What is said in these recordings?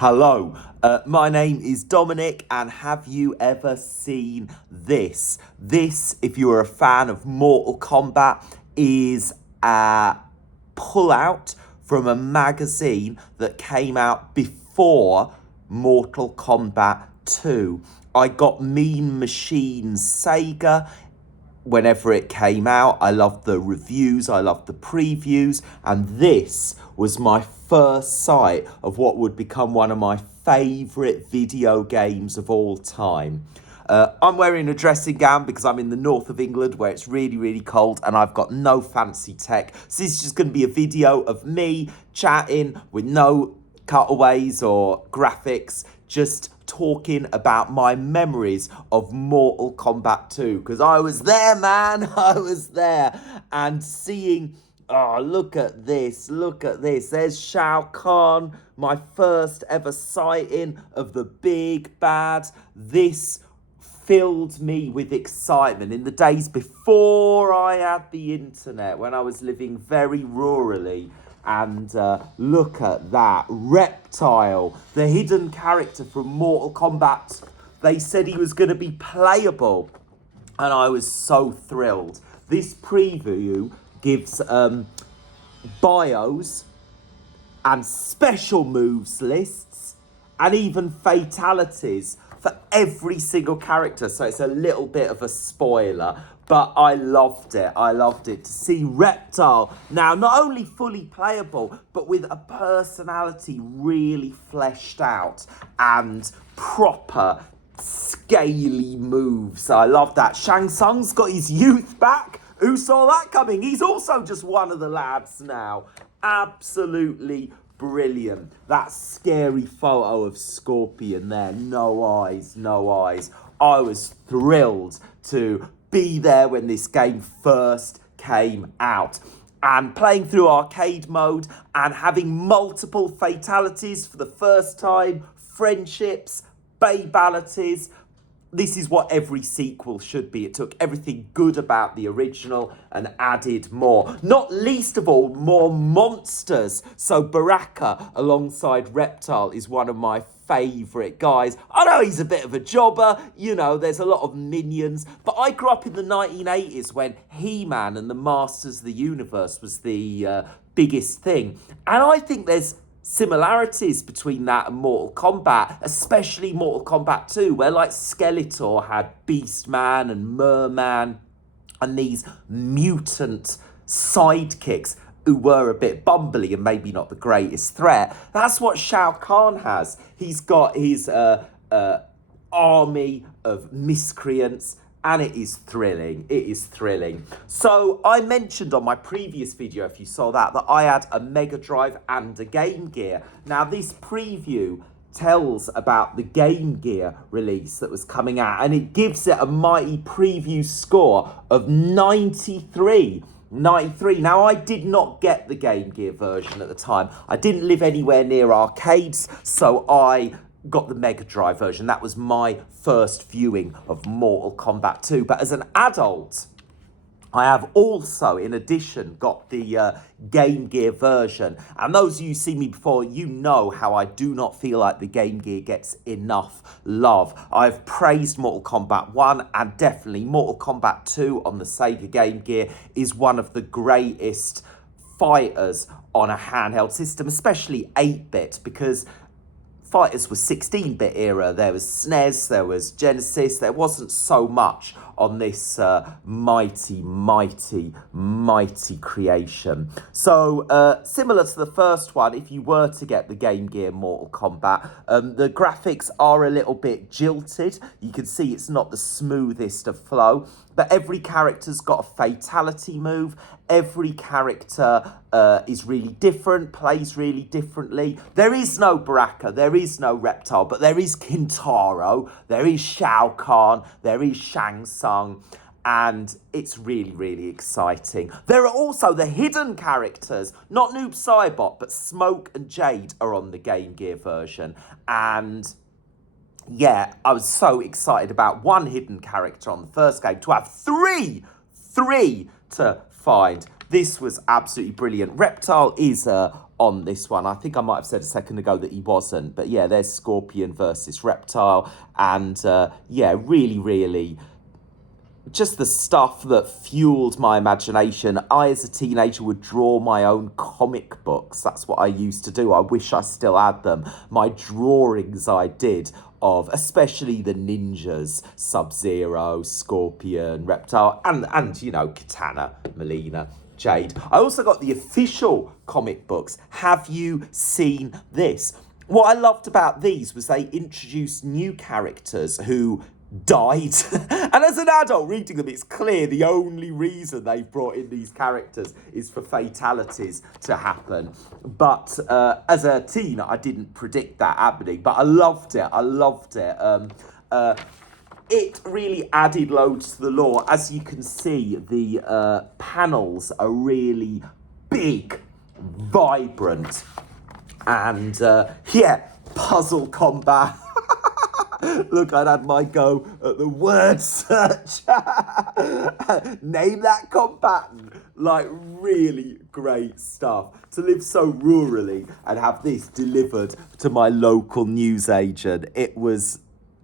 Hello, my name is Dominic, and have you ever seen this? This, if you're a fan of Mortal Kombat, is a pullout from a magazine that came out before Mortal Kombat 2. I got Mean Machine's SEGA whenever it came out. I loved the reviews, I loved the previews, and this was my first sight of what would become one of my favourite video games of all time. I'm wearing a dressing gown because I'm in the north of England where it's really, really cold and I've got no fancy tech. So this is just going to be a video of me chatting with no cutaways or graphics, just talking about my memories of Mortal Kombat 2, because I was there, man. I was there, and seeing, oh, look at this, there's Shao Kahn, my first ever sighting of the big bad. This filled me with excitement in the days before I had the internet, when I was living very rurally. And look at that, Reptile, the hidden character from Mortal Kombat. They said he was going to be playable, and I was so thrilled. This preview gives bios and special moves lists and even fatalities for every single character, so it's a little bit of a spoiler, but I loved it. I loved it to see Reptile now not only fully playable, but with a personality really fleshed out and proper scaly moves. I love that. Shang Tsung's got his youth back. Who saw that coming? He's also just one of the lads now. Absolutely brilliant. That scary photo of Scorpion there. No eyes, no eyes. I was thrilled to be there when this game first came out. And playing through arcade mode and having multiple fatalities for the first time, friendships, babalities. This is what every sequel should be. It took everything good about the original and added more. Not least of all, more monsters. So Baraka alongside Reptile is one of my favourite guys. I know he's a bit of a jobber, you know, there's a lot of minions, but I grew up in the 1980s when He-Man and the Masters of the Universe was the biggest thing. And I think there's similarities between that and Mortal Kombat, especially Mortal Kombat 2, where like Skeletor had Beastman and Merman and these mutant sidekicks who were a bit bumbly and maybe not the greatest threat. That's what Shao Kahn has. He's got his army of miscreants, and it is thrilling. It is thrilling. So I mentioned on my previous video, if you saw that I had a Mega Drive and a Game Gear. Now this preview tells about the Game Gear release that was coming out, and it gives it a mighty preview score of 93. Now, I did not get the Game Gear version at the time. I didn't live anywhere near arcades, so I got the Mega Drive version. That was my first viewing of Mortal Kombat 2. But as an adult, I have also, in addition, got the Game Gear version. And those of you who see me before, you know how I do not feel like the Game Gear gets enough love. I've praised Mortal Kombat 1 and definitely Mortal Kombat 2 on the Sega Game Gear is one of the greatest fighters on a handheld system, especially 8-bit, because fighters were 16-bit era. There was SNES, there was Genesis. There wasn't so much on this mighty creation. So similar to the first one, if you were to get the Game Gear Mortal Kombat, the graphics are a little bit jilted. You can see it's not the smoothest of flow, but every character's got a fatality move. Every character is really different, plays really differently. There is no Baraka, there is no Reptile, but there is Kintaro, there is Shao Kahn, there is Shang Tsung, and it's really, really exciting. There are also the hidden characters, not Noob Saibot, but Smoke and Jade are on the Game Gear version, and yeah, I was so excited about one hidden character on the first game to have three to find. This was absolutely brilliant. Reptile is on this one. I think I might have said a second ago that he wasn't. But yeah, there's Scorpion versus Reptile. And yeah, really, really just the stuff that fueled my imagination. I, as a teenager, would draw my own comic books. That's what I used to do. I wish I still had them. My drawings I did of especially the ninjas, Sub-Zero, Scorpion, Reptile, and you know, Katana, Melina, Jade. I also got the official comic books. Have you seen this? What I loved about these was they introduced new characters who died. And as an adult reading them, it's clear the only reason they've brought in these characters is for fatalities to happen. But as a teen, I didn't predict that happening, but I loved it. I loved it. It really added loads to the lore. As you can see, the panels are really big, vibrant, and yeah, puzzle combat. Look, I'd had my go at the word search. Name that combatant. Like, really great stuff. To live so rurally and have this delivered to my local newsagent, it was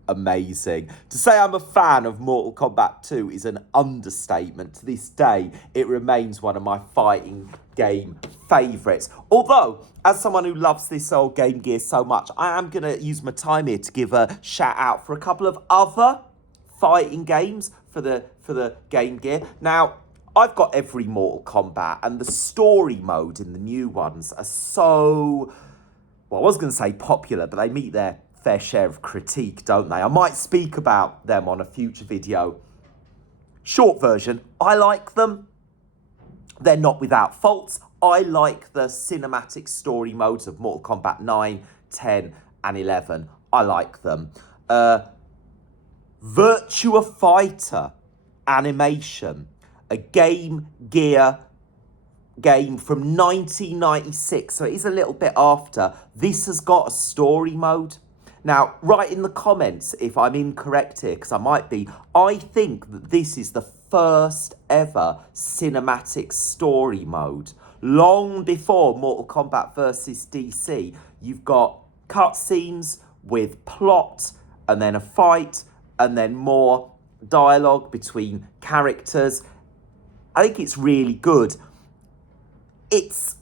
amazing. To say I'm a fan of Mortal Kombat 2 is an understatement. To this day, it remains one of my fighting game favourites. Although, as someone who loves this old Game Gear so much, I am going to use my time here to give a shout out for a couple of other fighting games for the Game Gear. Now, I've got every Mortal Kombat, and the story mode in the new ones are so, well, I was going to say popular, but they meet their fair share of critique, don't they? I might speak about them on a future video. Short version, I like them. They're not without faults. I like the cinematic story modes of Mortal Kombat 9, 10, and 11. I like them. Virtua Fighter animation, a Game Gear game from 1996, so it is a little bit after. This has got a story mode. Now, write in the comments if I'm incorrect here, because I might be. I think that this is the first ever cinematic story mode. Long before Mortal Kombat versus DC, you've got cutscenes with plot, and then a fight, and then more dialogue between characters. I think it's really good. It's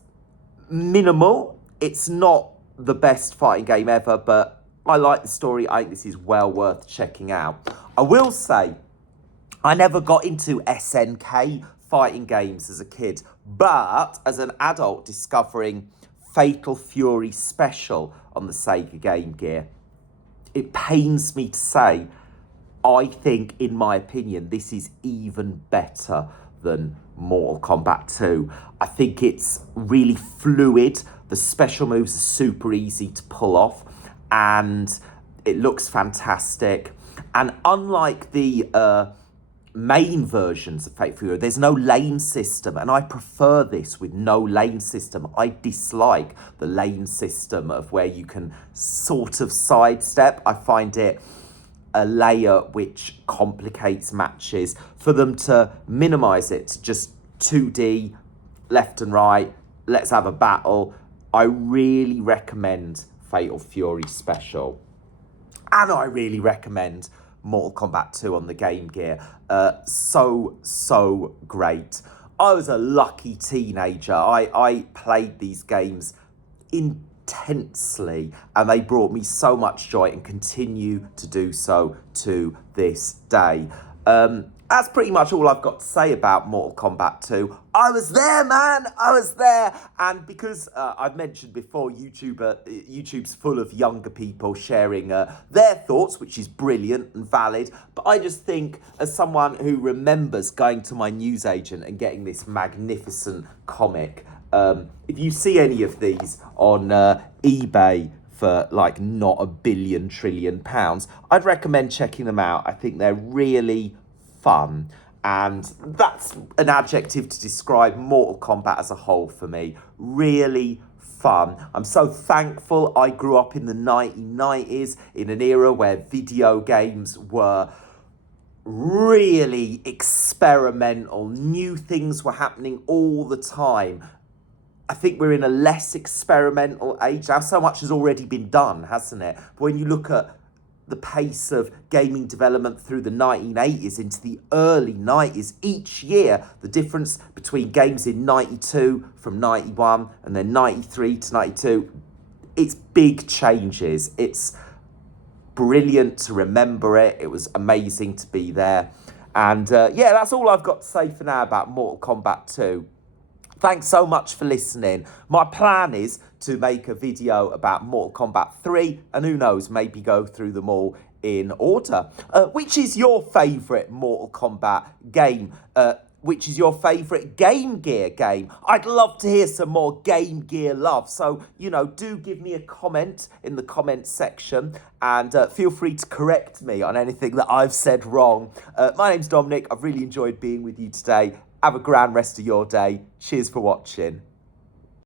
minimal. It's not the best fighting game ever, but I like the story. I think this is well worth checking out. I will say, I never got into SNK fighting games as a kid, but as an adult discovering Fatal Fury Special on the Sega Game Gear, it pains me to say, I think, in my opinion, this is even better than Mortal Kombat 2. I think it's really fluid. The special moves are super easy to pull off, and it looks fantastic. And unlike the main versions of Fatal Fury, there's no lane system, and I prefer this with no lane system. I dislike the lane system of where you can sort of sidestep. I find it a layer which complicates matches. For them to minimise it to just 2D, left and right, let's have a battle, I really recommend Fatal Fury Special. And I really recommend Mortal Kombat 2 on the Game Gear. So great. I was a lucky teenager. I played these games intensely, and they brought me so much joy and continue to do so to this day. That's pretty much all I've got to say about Mortal Kombat 2. I was there, man. I was there. And because I've mentioned before, YouTube's full of younger people sharing their thoughts, which is brilliant and valid. But I just think, as someone who remembers going to my newsagent and getting this magnificent comic, if you see any of these on eBay for like not £1 billion trillion, I'd recommend checking them out. I think they're really fun, and that's an adjective to describe Mortal Kombat as a whole for me. Really fun. I'm so thankful I grew up in the 1990s in an era where video games were really experimental. New things were happening all the time. I think we're in a less experimental age now. So much has already been done, hasn't it? But when you look at the pace of gaming development through the 1980s into the early 90s, each year, the difference between games in 92 from 91 and then 93 to 92, it's big changes. It's brilliant to remember it. It was amazing to be there. And yeah, that's all I've got to say for now about Mortal Kombat 2. Thanks so much for listening. My plan is to make a video about Mortal Kombat 3 and who knows, maybe go through them all in order. Which is your favourite Mortal Kombat game? Which is your favourite Game Gear game? I'd love to hear some more Game Gear love. So, you know, do give me a comment in the comment section and feel free to correct me on anything that I've said wrong. My name's Dominic. I've really enjoyed being with you today. Have a grand rest of your day. Cheers for watching.